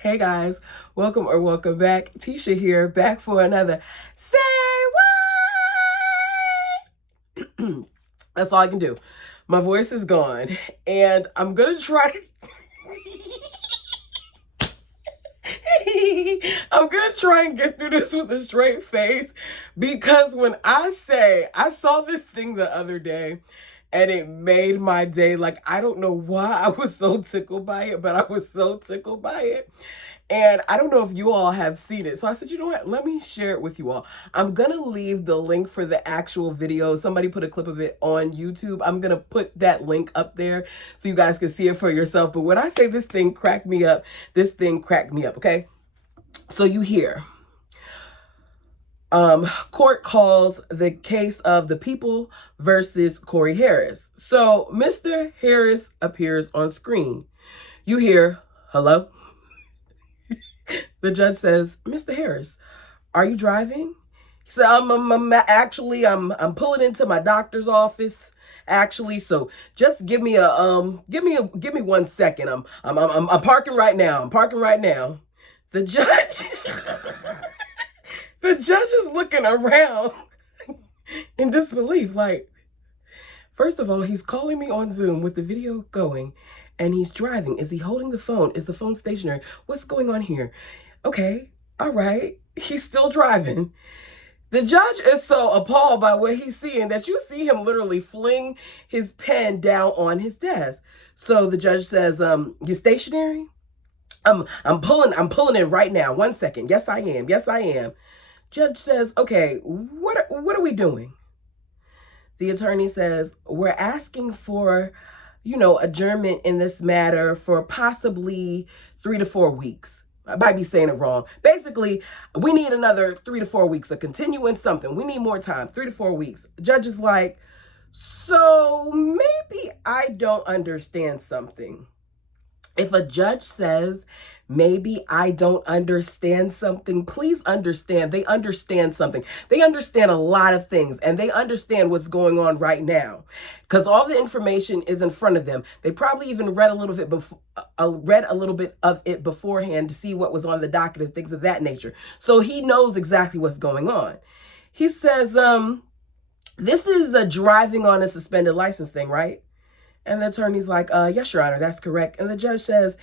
Hey guys, welcome back. Tisha here, back for another Say What? That's all I can do. My voice is gone, and I'm gonna try to. I'm gonna try and get through this with a straight face because when I saw this thing the other day and it made my day. Like, I don't know why I was so tickled by it, but I was so tickled by it. And I don't know if you all have seen it. So I said, you know what? Let me share it with you all. I'm going to leave the link for the actual video. Somebody put a clip of it on YouTube. I'm going to put that link up there so you guys can see it for yourself. But when I say this thing cracked me up, this thing cracked me up, okay? So you hear, court calls the case of the people versus Corey Harris. So Mr. Harris appears on screen. You hear, hello? The judge says, Mr. Harris, are you driving? He said, I'm pulling into my doctor's office. Actually, so just give me 1 second. I'm parking right now. I'm parking right now. The judge, the judge is looking around in disbelief. Like, first of all, he's calling me on Zoom with the video going, and he's driving. Is he holding the phone? Is the phone stationary? What's going on here? Okay, all right. He's still driving. The judge is so appalled by what he's seeing that you see him literally fling his pen down on his desk. So the judge says, you stationary? I'm pulling in right now. 1 second. Yes, I am. Yes, I am. Judge says, okay, what are we doing? The attorney says, we're asking for, adjournment in this matter for possibly 3 to 4 weeks. I might be saying it wrong. Basically, we need another 3 to 4 weeks, a continuing something. We need more time, 3 to 4 weeks. Judge is like, so maybe I don't understand something. If a judge says, maybe I don't understand something, please understand they understand something. They understand a lot of things, and they understand what's going on right now because all the information is in front of them. They probably even read a little bit of it beforehand to see what was on the docket and things of that nature. So he knows exactly what's going on. He says, this is a driving on a suspended license thing, right? And the attorney's like, yes, Your Honor, that's correct. And the judge says,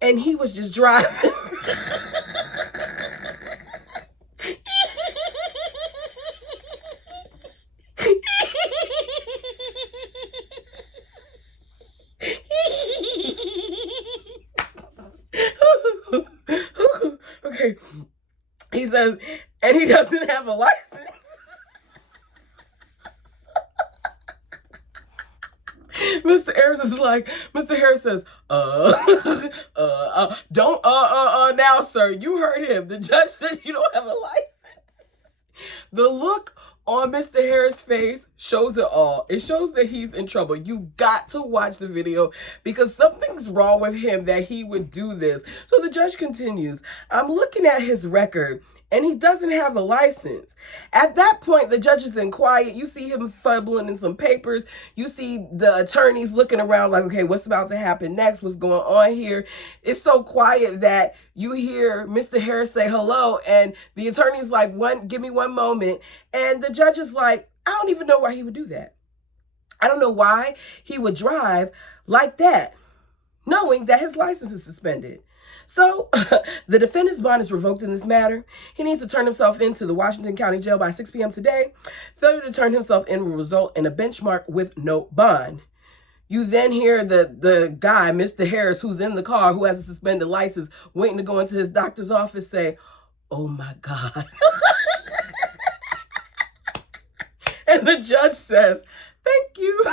and he was just driving. Okay. He says, and he doesn't have a license. Mr. Harris is like, Mr. Harris says, don't, now, sir, you heard him. The judge said you don't have a license. The look on Mr. Harris' face shows it all. It shows that he's in trouble. You got to watch the video because something's wrong with him that he would do this. So the judge continues, I'm looking at his record and he doesn't have a license. At that point, the judge is then quiet. You see him fumbling in some papers. You see the attorneys looking around like, okay, what's about to happen next? What's going on here? It's so quiet that you hear Mr. Harris say hello, and the attorney's like, give me 1 moment. And the judge is like, I don't even know why he would do that. I don't know why he would drive like that, knowing that his license is suspended. So the defendant's bond is revoked in this matter. He needs to turn himself into the Washington County Jail by 6 p.m. today. Failure to turn himself in will result in a benchmark with no bond. You then hear the guy, Mr. Harris, who's in the car, who has a suspended license, waiting to go into his doctor's office, say, oh my God. And the judge says, thank you.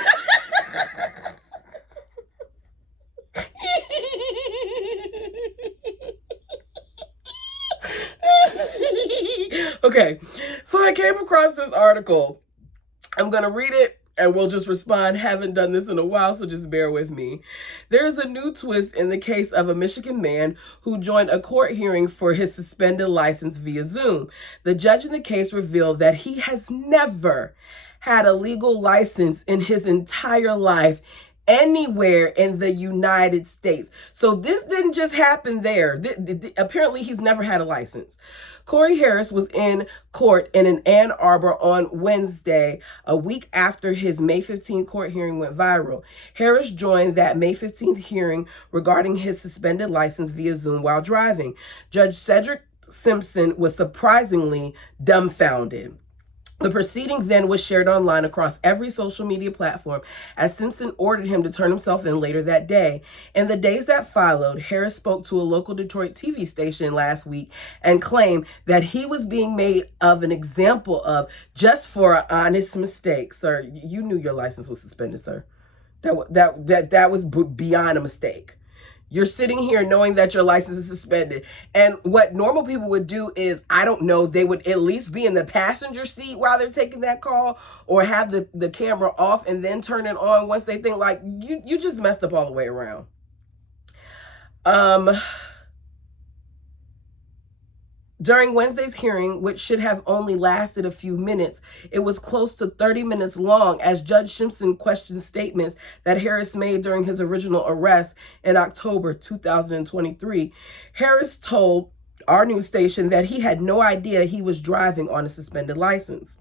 Okay, so I came across this article. I'm going to read it and we'll just respond. Haven't done this in a while, so just bear with me. There's a new twist in the case of a Michigan man who joined a court hearing for his suspended license via Zoom. The judge in the case revealed that he has never had a legal license in his entire life, anywhere in the United States. So this didn't just happen there. Apparently, he's never had a license. Corey Harris was in court in Ann Arbor on Wednesday, a week after his May 15th court hearing went viral. Harris joined that May 15th hearing regarding his suspended license via Zoom while driving. Judge Cedric Simpson was surprisingly dumbfounded. The proceeding then was shared online across every social media platform as Simpson ordered him to turn himself in later that day. In the days that followed, Harris spoke to a local Detroit TV station last week and claimed that he was being made of an example of just for an honest mistake. Sir, you knew your license was suspended, sir. That was beyond a mistake. You're sitting here knowing that your license is suspended. And what normal people would do is, I don't know, they would at least be in the passenger seat while they're taking that call, or have the camera off and then turn it on once they think like, you just messed up all the way around. During Wednesday's hearing, which should have only lasted a few minutes, it was close to 30 minutes long as Judge Simpson questioned statements that Harris made during his original arrest in October 2023. Harris told our news station that he had no idea he was driving on a suspended license.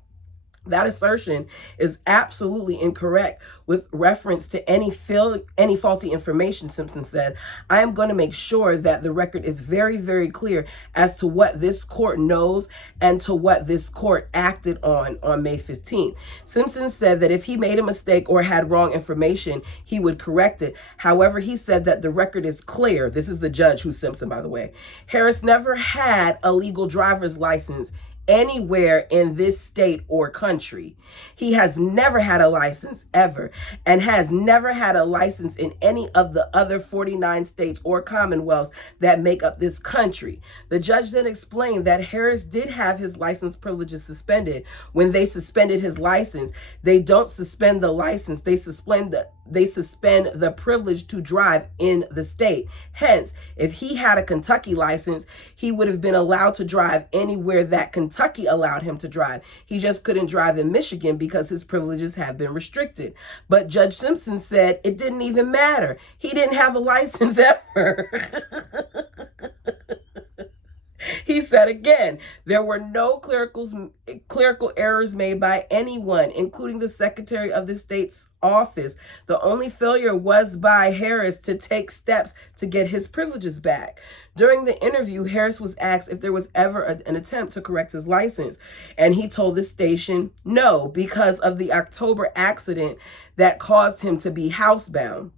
That assertion is absolutely incorrect with reference to any faulty information, Simpson said. I am going to make sure that the record is very, very clear as to what this court knows and to what this court acted on May 15th. Simpson said that if he made a mistake or had wrong information, he would correct it. However, he said that the record is clear. This is the judge who's Simpson, by the way. Harris never had a legal driver's license anywhere in this state or country. He has never had a license ever, and has never had a license in any of the other 49 states or commonwealths that make up this country. The judge then explained that Harris did have his license privileges suspended. When they suspended his license, they don't suspend the license, they suspend the privilege to drive in the state. Hence, if he had a Kentucky license, he would have been allowed to drive anywhere that Kentucky allowed him to drive. He just couldn't drive in Michigan because his privileges have been restricted. But Judge Simpson said it didn't even matter. He didn't have a license ever. He said again, there were no clerical errors made by anyone, including the Secretary of the State's office. The only failure was by Harris to take steps to get his privileges back. During the interview, Harris was asked if there was ever an attempt to correct his license, and he told the station no, because of the October accident that caused him to be housebound.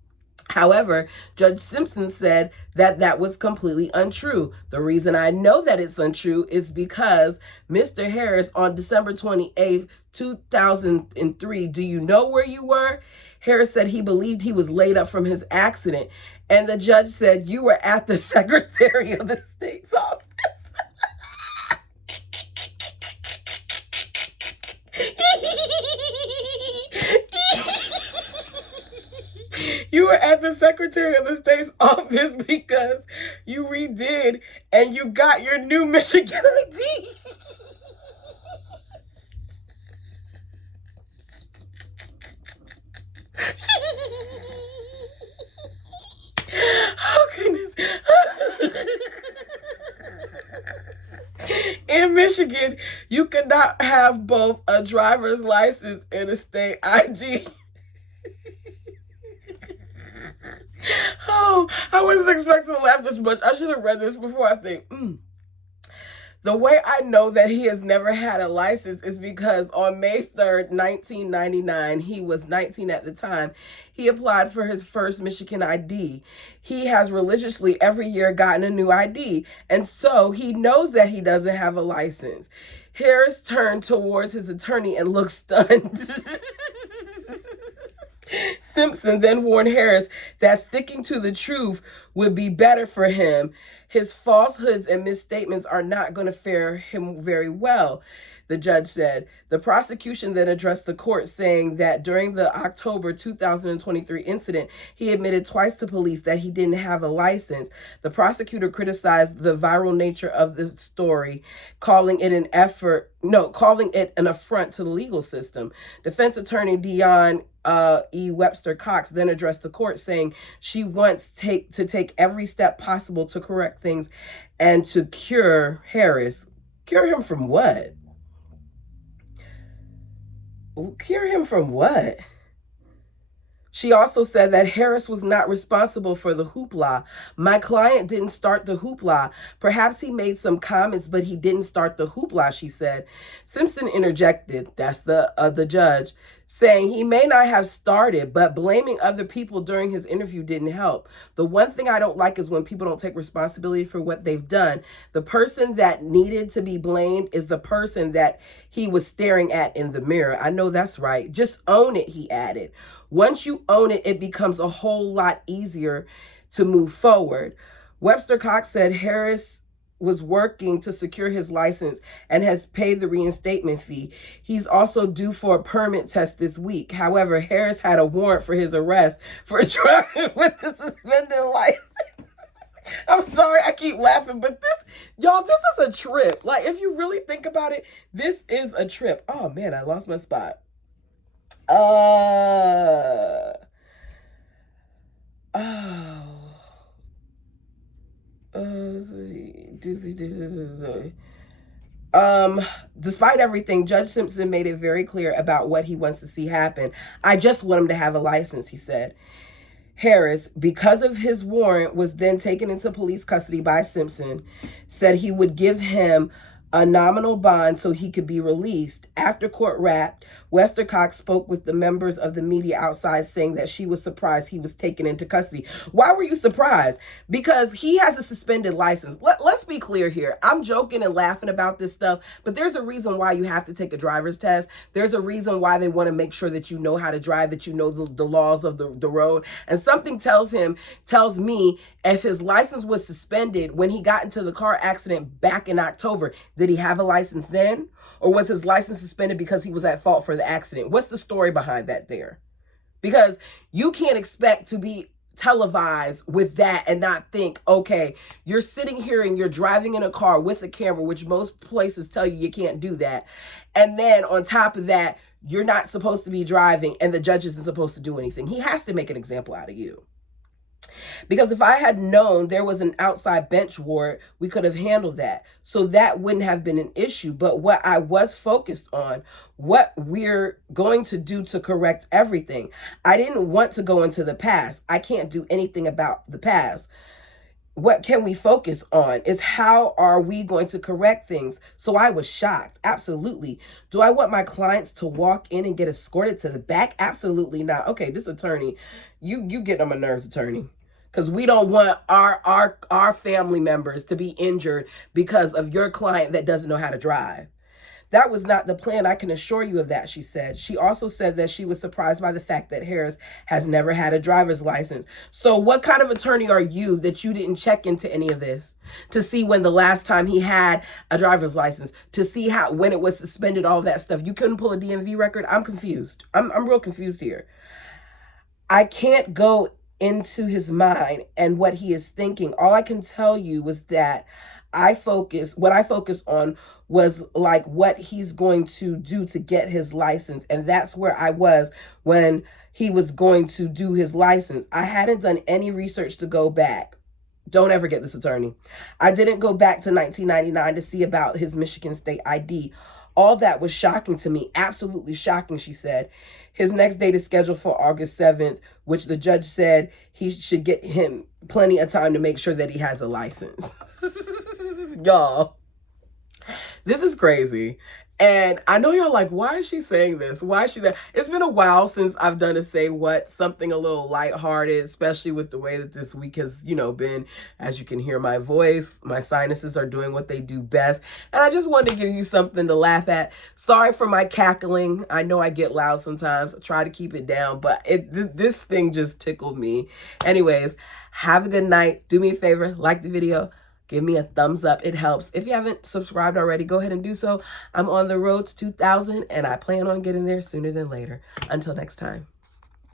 However, Judge Simpson said that that was completely untrue. The reason I know that it's untrue is because Mr. Harris, on December 28th, 2003, do you know where you were? Harris said he believed he was laid up from his accident. And the judge said, you were at the Secretary of the State's office. You were at the Secretary of the State's office because you redid and you got your new Michigan ID. Oh, goodness. In Michigan, you cannot have both a driver's license and a state ID. Oh, I wasn't expecting to laugh this much. I should have read this before I think. The way I know that he has never had a license is because on May 3rd, 1999, he was 19 at the time, he applied for his first Michigan ID. He has religiously every year gotten a new ID, and so he knows that he doesn't have a license. Harris turned towards his attorney and looked stunned. Simpson then warned Harris that sticking to the truth would be better for him. His falsehoods and misstatements are not going to fare him very well. the judge said. The prosecution then addressed the court, saying that during the October 2023 incident, he admitted twice to police that he didn't have a license. The prosecutor criticized the viral nature of the story, calling it an affront to the legal system. Defense attorney Dion E. Webster Cox then addressed the court, saying she wants to take every step possible to correct things and to cure Harris. Cure him from what? Cure him from what? She also said that Harris was not responsible for the hoopla. My client didn't start the hoopla. Perhaps he made some comments, but he didn't start the hoopla, she said. Simpson interjected, that's the judge, saying he may not have started, but blaming other people during his interview didn't help. The one thing I don't like is when people don't take responsibility for what they've done. The person that needed to be blamed is the person that he was staring at in the mirror. I know that's right. Just own it, he added. Once you own it, it becomes a whole lot easier to move forward. Webster Cox said Harris was working to secure his license and has paid the reinstatement fee. He's also due for a permit test this week. However, Harris had a warrant for his arrest for driving with a suspended license. I'm sorry, I keep laughing, but this is a trip. Like, if you really think about it, this is a trip. Oh man, I lost my spot. Despite everything, Judge Simpson made it very clear about what he wants to see happen. I just want him to have a license, he said. Harris, because of his warrant, was then taken into police custody by Simpson, said he would give him a nominal bond so he could be released. After court wrapped, Webster Cox spoke with the members of the media outside, saying that she was surprised he was taken into custody. Why were you surprised? Because he has a suspended license. Let's be clear here. I'm joking and laughing about this stuff, but there's a reason why you have to take a driver's test. There's a reason why they want to make sure that you know how to drive, that you know the laws of the road. And something tells me, if his license was suspended when he got into the car accident back in October, did he have a license then? Or was his license suspended because he was at fault for the accident? What's the story behind that there? Because you can't expect to be televised with that and not think, okay, you're sitting here and you're driving in a car with a camera, which most places tell you can't do that. And then on top of that, you're not supposed to be driving and the judge isn't supposed to do anything. He has to make an example out of you. Because if I had known there was an outside bench warrant, we could have handled that. So that wouldn't have been an issue. But what I was focused on, what we're going to do to correct everything. I didn't want to go into the past. I can't do anything about the past. What can we focus on is how are we going to correct things? So I was shocked. Absolutely. Do I want my clients to walk in and get escorted to the back? Absolutely not. Okay, this attorney, you get on my nerves, attorney. Because we don't want our family members to be injured because of your client that doesn't know how to drive. That was not the plan. I can assure you of that, she said. She also said that she was surprised by the fact that Harris has never had a driver's license. So what kind of attorney are you that you didn't check into any of this to see when the last time he had a driver's license, to see when it was suspended, all that stuff? You couldn't pull a DMV record? I'm confused. I'm real confused here. I can't go into his mind and what he is thinking. All I can tell you was that what I focused on was like what he's going to do to get his license. And that's where I was when he was going to do his license. I hadn't done any research to go back. Don't ever get this, attorney. I didn't go back to 1999 to see about his Michigan State ID. All that was shocking to me, absolutely shocking, she said. His next date is scheduled for August 7th, which the judge said he should get him plenty of time to make sure that he has a license. Y'all, this is crazy. And I know y'all like, why is she saying this? Why is she that? It's been a while since I've done a Say What, something a little lighthearted, especially with the way that this week has, been. As you can hear my voice, my sinuses are doing what they do best. And I just wanted to give you something to laugh at. Sorry for my cackling. I know I get loud sometimes. I try to keep it down, but this thing just tickled me. Anyways, have a good night. Do me a favor, like the video. Give me a thumbs up. It helps. If you haven't subscribed already, go ahead and do so. I'm on the road to 2,000 and I plan on getting there sooner than later. Until next time.